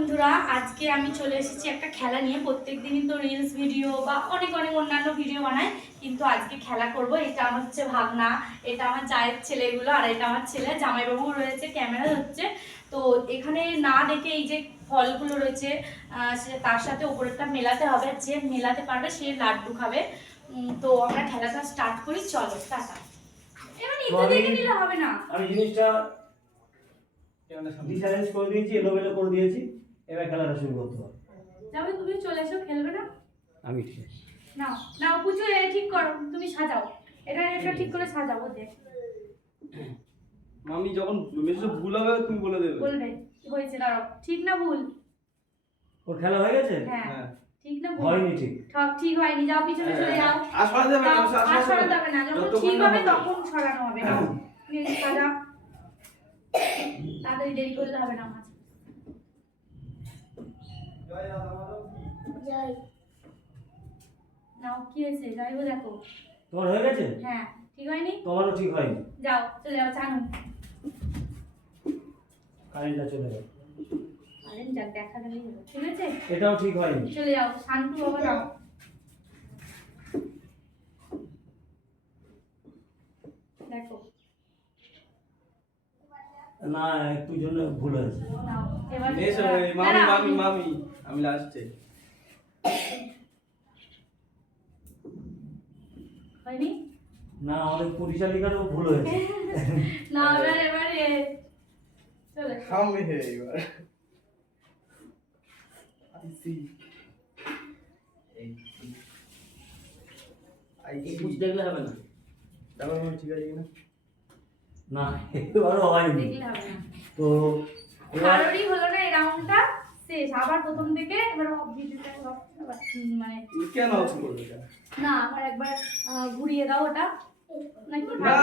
বন্ধুরা, আজকে আমি চলে এসেছি একটা খেলা নিয়ে। প্রত্যেকদিনই তো রিলস ভিডিও বা অনেক অন্যান্য ভিডিও বানাই, কিন্তু আজকে খেলা করব। এটা আমার হচ্ছে ভাগনা, এটা আমার চায়ের ছেলেগুলো, আর এটা আমার ছেলে জামাইবাবু রয়েছে, ক্যামেরা হচ্ছে। তো এখানে না দেখে এই যে ফলগুলো রয়েছে তার সাথে উপরেরটা মেলাতে হবে, যে মেলাতে পারবে সে লাড্ডু খাবে। তো আমরা খেলাটা স্টার্ট করি, চলো টাটা। এবার একটু দেখে নিলে হবে না। আমি জিনিসটা ডিসাইজ করে দিয়েছি, এলোমেলো করে দিয়েছি। এবার খেলাটা শুরু করতে হবে। যাবে, তুমি চলে এসো, খেলবে না? আমি ঠিক নাও নাও, পুজো ঠিক করো, তুমি সাজাও, এটা ঠিক করে সাজাও। ওদের মামি যখন মেসেজে ভুল হবে তুমি বলে দেবে। বলবে কি হয়েছে, দাঁড়াও। ঠিক না ভুল? ওর খেলা হয়ে গেছে? হ্যাঁ। ঠিক না ভুল? হয়নি। ঠিক ঠিক হয়নি, যাও পিছনে চলে যাও। আর সরাতে হবে না, আর সরাতে হবে না, যখন ঠিক হবে তখন সরানো হবে। নাও প্লিজ সাজাও, তাড়াতাড়ি, দেরি করলে হবে না। আমার জয় রাধা মাধব জয়। নাও, কি হয়েছে যাইবো, দেখো। তোমার হয়ে গেছে? হ্যাঁ। ঠিক হয়নি? তোমারও ঠিক হয়নি। যাও চলে যাও, চানু। কারেন্টটা চলে গেল। কারেন্ট যাক, দেখা গেলেই হলো। ঠিক আছে, এটাও ঠিক হয়নি। চলে যাও। শান্তু বাবা, নাও। দেখো, না, একটু জন্য ভুল হয়েছে। নাও এবার। এসো মামি মামি মামি আমি লাস্টে। হয়নি? না, আমাদের পরিচালিকারও ভুল হয়েছে। না, এবারে চলে খামে হে এবার আইসি এই বুঝ দেখলে হবে না। তারপর আমি ঠিক আছে না না, এবারও হয়নি। দেখলে হবে না। তো এবার কারোরই হলো না এই রাউন্ডটা, শেষ। আবার প্রথম থেকে এবার মানে কেন অফ করবে না, আবার একবার ঘুরিয়ে দাও ওটা নাকি? না,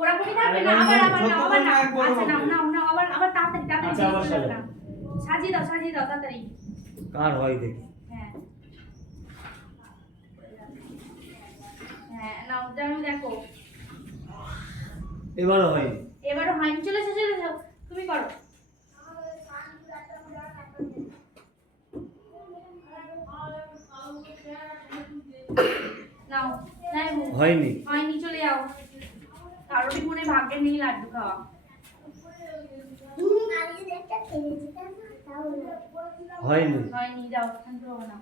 ওরা ঘুরি থাকবে না। আবার আবার নাও, আবার নাও। একবার আচ্ছা, নাও হবে। নাও নাও, আবার তাড়াতাড়ি তাড়াতাড়ি, আচ্ছা, আবার দেরি করলে হবে না। সাজিয়ে দাও তাড়াতাড়ি। কার হয় দেখি। হ্যাঁ হ্যাঁ, নাও জানো, দেখো। এবারও হয়নি। এবারও হয়নি, চলে এসো, তুমি করো। নাও, হয়নি। হয়নি, চলে যাও। কারোরই মনে ভাগ্যে নেই লাড্ডু খাওয়া। হয়নি। হয়নি, যাও, শান্ত হবো না।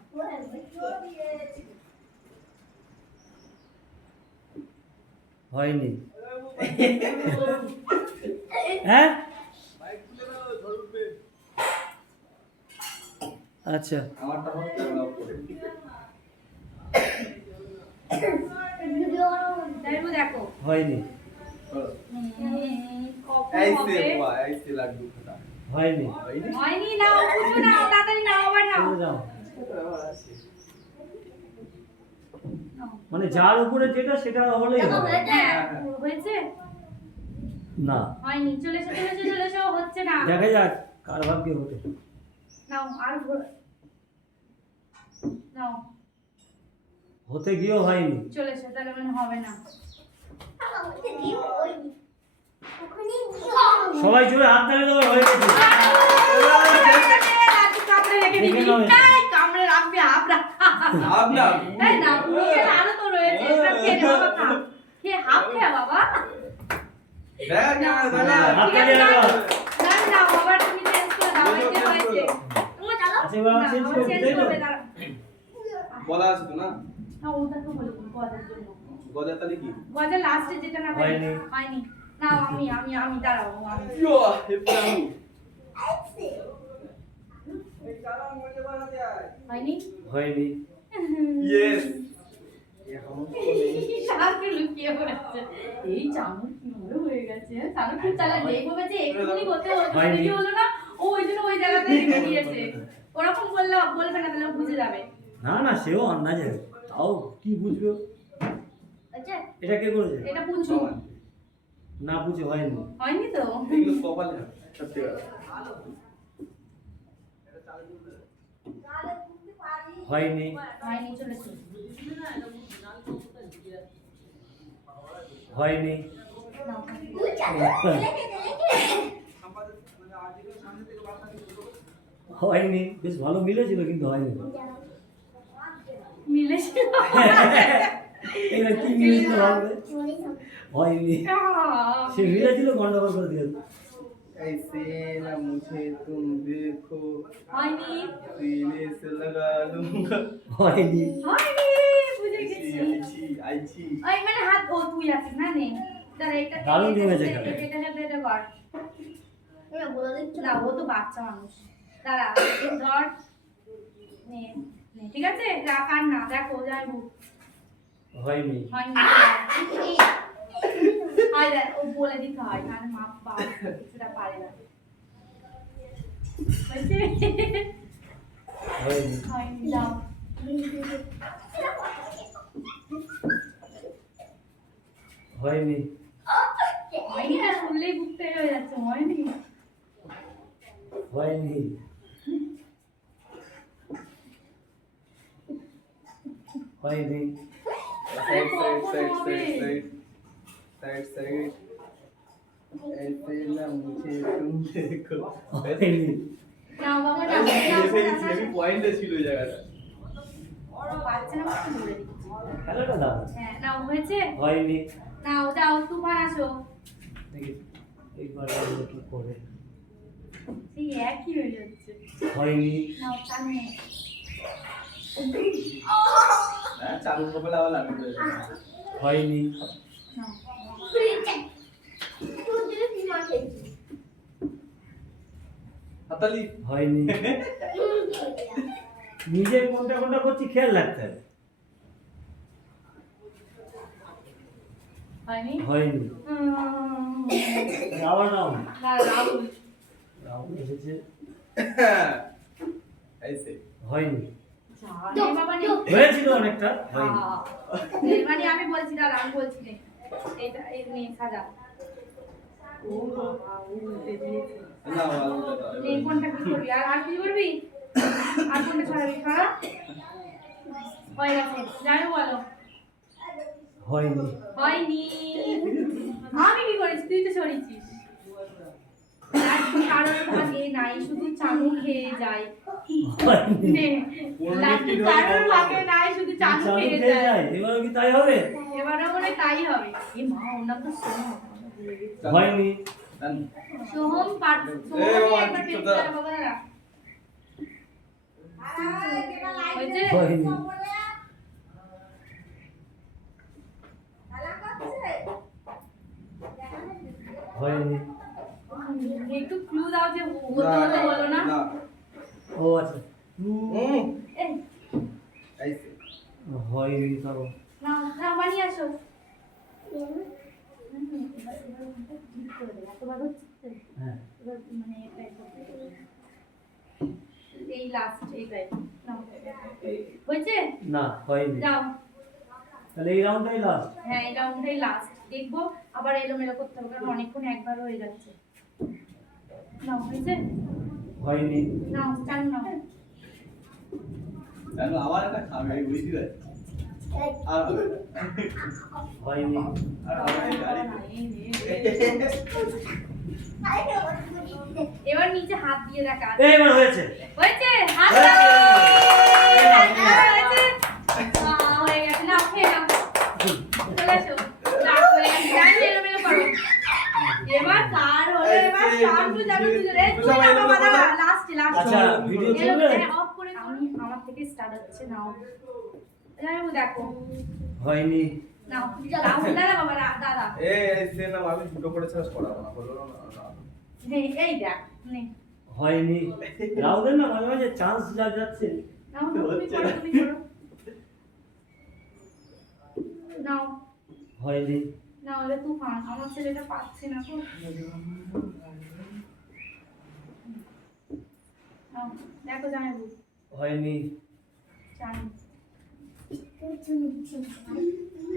হয়নি। হ্যাঁ, আচ্ছা। আমারটা হচ্ছে না উপরে যাইবো, দেখো। হয়নি। ऐसे हुआ ऐसे लाडू खा হয়নি। হয়নি, নাও পুজো, নাও তাড়াতাড়ি, নাও আবার নাও। চলে যাও। মানে যার উপরে যেটা সেটা হলেই হবে। হ্যাঁ, হয়েছে? না, হয়নি, চলে এসো, হচ্ছে না। দেখা যাক কার ভাগ্যে হতে। নাও, আর নাও, হতে গিয়েও হয়নি। চলে এসো, তাহলে মানে হবে না। সবাই জোরে হাত তালি দাও, হয়ে গেছে। কামড়ে রেখে দিবি। দেখে নাও। এই, কামড়ে রাখবি, হাফরা। आप ना এই না, পুরো আরো তো রয়েছে, সব খেয়ে নে বাবা, খা। খেয়ে হাফ খেয়ে বাবা। দেখা না, क्या না, হাত ঠিক তালি আছে, দাও। না, না, আবার তুমি চেঞ্জ করে দাও, এই যে হয়েছে। তুমি চালো। আচ্ছা, এবার না, change আবার করবো, change তাই তো? করবে, দাঁড়াও। बोला আছে তো না না, ওটাকে বলে দিই, গজার জন্য। গজা তালি কি গজার লাস্টে যেটা না দেয়। হয়নি। হয়নি। না, আমি দাঁড়াও, আমি। ইয়ো এবার আমি এই চালা মজা বানাতে আয় হয়নি? হয়নি। यस ये हम শাকে লুকিয়ে পড়েছে। এই চামচ কিভাবে হয়ে গেছে? চামচ খুব চালাক, এইভাবে যে এক্ষুনি হতে হয়নি। দেরি হলো না, ও ওই জন্য ওই জায়গাতে রেখে দিয়েছে। ওরকম বলবে না, তাহলে ও বুঝে যাবে। না না, সেও আন্দাজে, তাও কি বুঝবে? আচ্ছা, এটা কে করেছে? এটা পুঞ্চু। না, বুঝে হয়নি। হয়নি তো? এগুলো কপালে সত্যি কথা হয়নি। হয়নি, চলেছে। হয়নি। নাও। হয়নি, বেশ ভালো মিলেছিল কিন্তু হয়নি। মিলেছিল এবার কি মিলেছিল ভাববে? হয়নি, সে মিলেছিল গন্ডগোল করে দিয়েছে। ऐसे ना मुझे तुम देखो হয়নি सीने से लगा लूंगा হয়নি, হয়নি বুঝে গেছি आईची ওই মানে হাত ও তুই আছিস না নে দাঁড়া এটা দারুণ নেমেছে এখানে। এটা সাথে এটা কর না ও তো বাচ্চা মানুষ দাঁড়া এই ধর নে নে ঠিক আছে রাখ আর না দেখো যাইবো হয়নি, হয়নি আর ও বলে দিতে হয় কারণ মা বাবা কিছুটা পারে না হয়েছে হয়নি, হয়নি যাও হয়নি, হয়নি না শুনলেই বুকতে হয়ে যাচ্ছে হয়নি হয়নি, হয়নি, side side side side side side ऐसे ना मुझे तुम देखो হয়নি, নাও বাবা ये নাও भी पॉइंट ছিল জায়গাটা বাচ্চা না বাচ্চা বলে দিচ্ছি খেলাটা দাও। হ্যাঁ নাও হয়েছে হয়নি, নাও যাও তুফান আসো দেখি একবার আমরা কি করে। সেই একই হয়ে যাচ্ছে হয়নি, নাও সামনে হ্যাঁ চালু কপালে আবার লাগবে হয়নি, নাও হাতালি হয়নি, নিজে কোনটা কোনটা করছি খেয়াল রাখতে হবে। হয়নি হয়নি, আবার নাও। না রাহুল রাহুল এসেছে, ऐसे হয়নি, জানে বাবা নেই হয়েছিল অনেকটা, হয়নি, মানে আমি বলছি দাঁড়া আমি বলছি নে এটা এই নে সাজা ও বাবা উল্টে দিয়েছে না ভালো নে কোনটা কি করবি আর কি করবি আর কোনটা ছড়াবি ছড়া হয়ে গেছে যাই বলো হয়নি, হয়নি আমি কি করেছি তুই তো ছড়িয়েছিস কারোর ভাগে নাই শুধু চানু খেয়ে যায় হয়নি। নে লাস্টে কারোর ভাগে নাই শুধু চানু চালু খেয়ে খেয়ে যায় যায়, এবারও কি তাই হবে? এবারও মনে হয় তাই হবে এ মা ওনার তো সোহম হয়নি, সোহম পাঠ এ বাবা, একবার ঠিক পেট কথা। বাবা দাঁড়া হয়েছে হয়নি, হয়নি, একটু ক্লু দাও যে হতে হতে বলো না ও আচ্ছা, এই, ऐसे হয়নি তাও। না না বানিয়ে আসো হ্যাঁ, মানে এই লাস্ট এইটাই হয়েছে না হয়নি, যাও তাহলে এই রাউন্ডটাই লাস্ট। হ্যাঁ এই রাউন্ডটাই লাস্ট দেখবো আবার এলোমেলো করতে হবে কারণ অনেকক্ষণ একবার হয়ে যাচ্ছে নাও হয়েছে হয়নি, নাও চালু নাও জানো আবার একটা খাবে বুঝতে পারছি আর হবে না। হয়নি, আর হবে না, গাড়ি এবার নিচে হাত দিয়ে দেখা এইবার হয়েছে। হয়েছে হাত হয়েছে। দাও হয়েছে হয়ে গেছে না খেয়ে নাও চলে এসো রাখ হয়ে গেছে জানি এলোমেলো করো এবার কার হলো এবার শান্তু জানো তুই রে তুই না বাবা দাঁড়া লাস্ট আচ্ছা, ভিডিও চলবে? অফ করে আমি আমার থেকে স্টার্ট হচ্ছে নাও যাও দেখো হয়নি, নাও দাঁড়া বাবা দাদা ऐसे না আমি দুটো করে ছাড়া পড়াবো না বললো না এই দেখ নে হয়নি। রাহুলের না মাঝে মাঝে চান্স যা যাচ্ছে। নাও তুমি করো তুমি করো নাও হয়নি, নাও এটা তুফান আমার ছেলেটা পাচ্ছে না তো নাও দেখো জানাবো হয়নি। জানি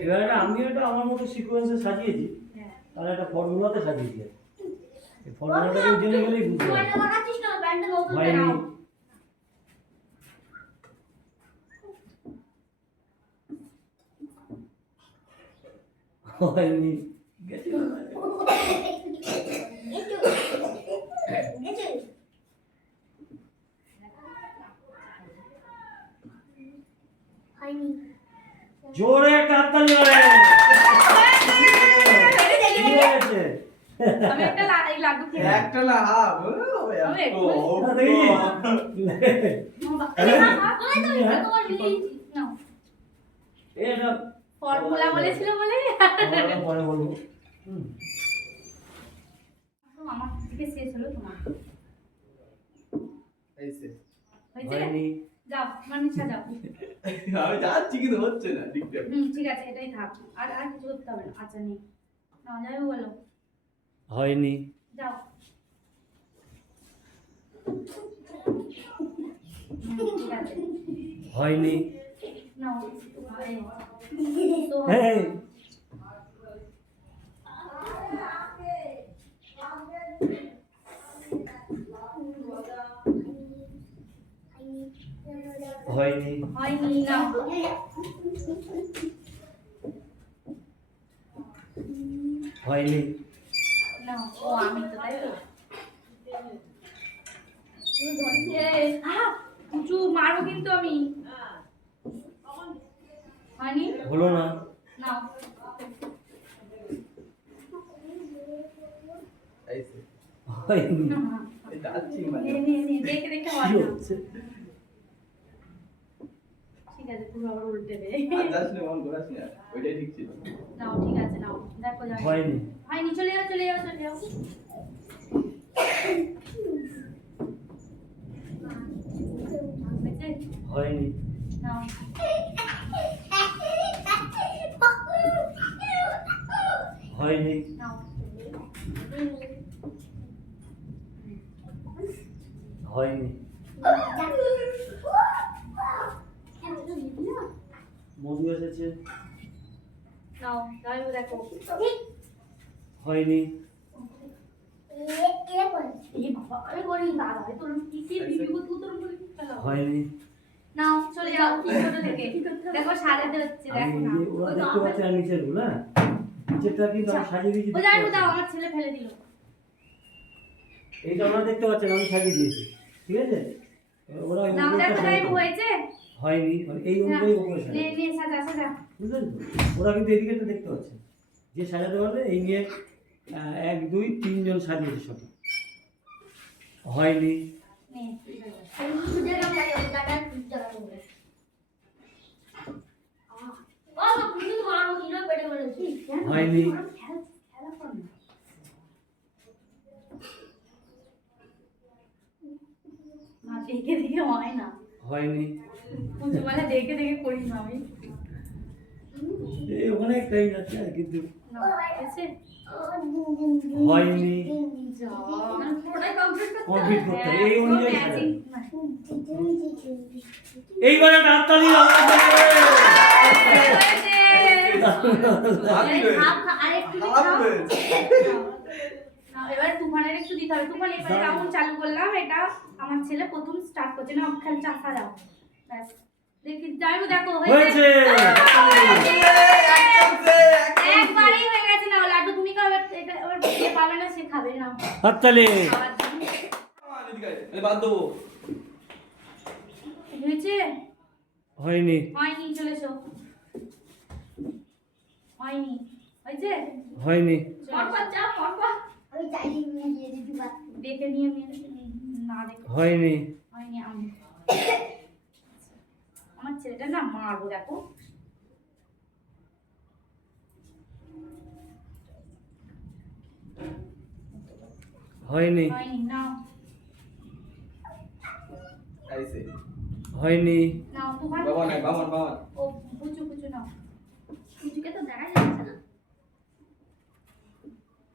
এবার আমি এটা আমার মতো সিকোয়েন্সে সাজিয়েছি, হ্যাঁ তাহলে একটা ফর্মুলাতে সাজিয়েছি। এই ফর্মুলাটাকে জেনে গেলেই বুঝতে তুই পারবে। এটা বানাচ্ছিস না ব্যান্ডেল নতুন হয়নি, নাও হয়নি, গেছে না। জোরে একটা হাততালি হবে। কি হয়েছে? আমি একটা এই লাড্ডু খেয়ে একটা না হাফ আমি একটু নাও এটা ফর্মুলা বলেছিল বলে আমরা পরে বলবো। আমার থেকে শেষ হলো তোমার এইসে হয়েছে হয়নি। যাও মানিসা যাও আমি যাচ্ছি কিন্তু হচ্ছে না ঠিকঠাক ঠিক আছে এটাই থাক আর আর কিছু করতে হবে না আচ্ছা নেই নাও যাই বলো হয়নি। যাও ঠিক আছে হয়নি। নাও তো এই হয়নি। হয়নি নাও হয়নি। নাও ও আমি তো তাই তো কিছু মারবো কিন্তু আমি হয়নি হলো না। নাও এইসে হয়নি। এই যাচ্ছি নে মানে নে নে দেখে দেখে হয় কি না হচ্ছে? ঠিক আছে তুমি আবার উল্টে দে আর যাস না মন করাস না ওইটাই ঠিক ছিল নাও ঠিক আছে নাও দেখো যাও হয়নি। হয়নি চলে যাও চলে যাও চলে যাও হয়েছে? হয়নি। নাও হয়নি। নাও হয়নি। মধু এসেছে। নাও যাই হোক দেখো হয়নি। এই বাবা আমি করি না তোর কি কি ভিডিও তুই তোর বলি চলো হয়নি। নাও চলে যাও ছোট থেকে দেখো সাজাতে হচ্ছে আমি দেখো না এই যে ওরা দেখতে পাচ্ছে না নিচের গুলো, হ্যাঁ? নিচেরটা কিন্তু আমি সাজিয়ে দিয়েছি। ও যাই হোক দাও আমার ছেলে ফেলে দিল এইটা ওরা দেখতে পাচ্ছে না, আমি সাজিয়ে দিয়েছি। ঠিক আছে? ওরা এই নাও উপরেরটা দেখো সাজিয়ে যাই দিয়েছে। হয়েছে হয়নি, মানে এই না, অনুযায়ী উপরে নে সাজিয়ে। নে সাজা সাজা বুঝলেন তো? ওরা কিন্তু এদিকে তো দেখতে পাচ্ছে। যে সাজাতে পারবে এই নিয়ে 1 2 3 জন সাজিয়েছে সব। হয়নি। নে হয়নি। খেলা কর না না দেখে দেখে হয় না হয়নি। পুজো মানে দেখে দেখে করি না আমি এই অনেক টাইম আছে কিন্তু না এসে হয়নি। যা পুরোটাই কমপ্লিট কমপ্লিট করতে হবে। এই অনুযায়ী সাজাবে। ম্যাজিক এইবার একটা হাততালি দাও। এবার তুফানের একটু দিতে হবে তুফান এবারে কেমন চালু করলাম এটা আমার ছেলে প্রথম স্টার্ট করছে না খেল চাষা যাও ব্যাস দেখি যাইবো দেখো হয়েছে। একবারই হয়ে গেছে না লাড্ডু তুমি খাবে এটা এবার যে পাবে না সে খাবে না হাততালি। খাওয়ার জন্য। আমি বাদ দেবো হয়েছে হয়নি। হয়নি চলে এসো হয়নি হয়েছে হয়নি। দেখে নিয়ে না দেখে হয়নি। হয়নি আমি আমার ছেলেটা না মারবো দেখো হয়নি। হয়নি নাও এইসে হয়নি। নাও তুফান বাবা নাই বামন বামন ও পুচু পুচু নাও পুচুকে তো দেখা যাচ্ছে না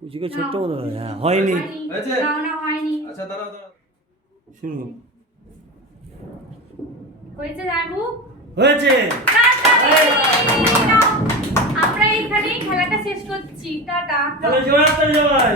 কুচিকে ছোট্ট বলে হ্যাঁ হয়নি। হয়েছে? নাও না হয়নি আচ্ছা দাঁড়াও দাঁড়াও শুরু হয়েছে যাইবু হয়েছে। আমরা এইখানেই খেলাটা শেষ করছি টাটা তাহলে জোরে হাততালি সবাই।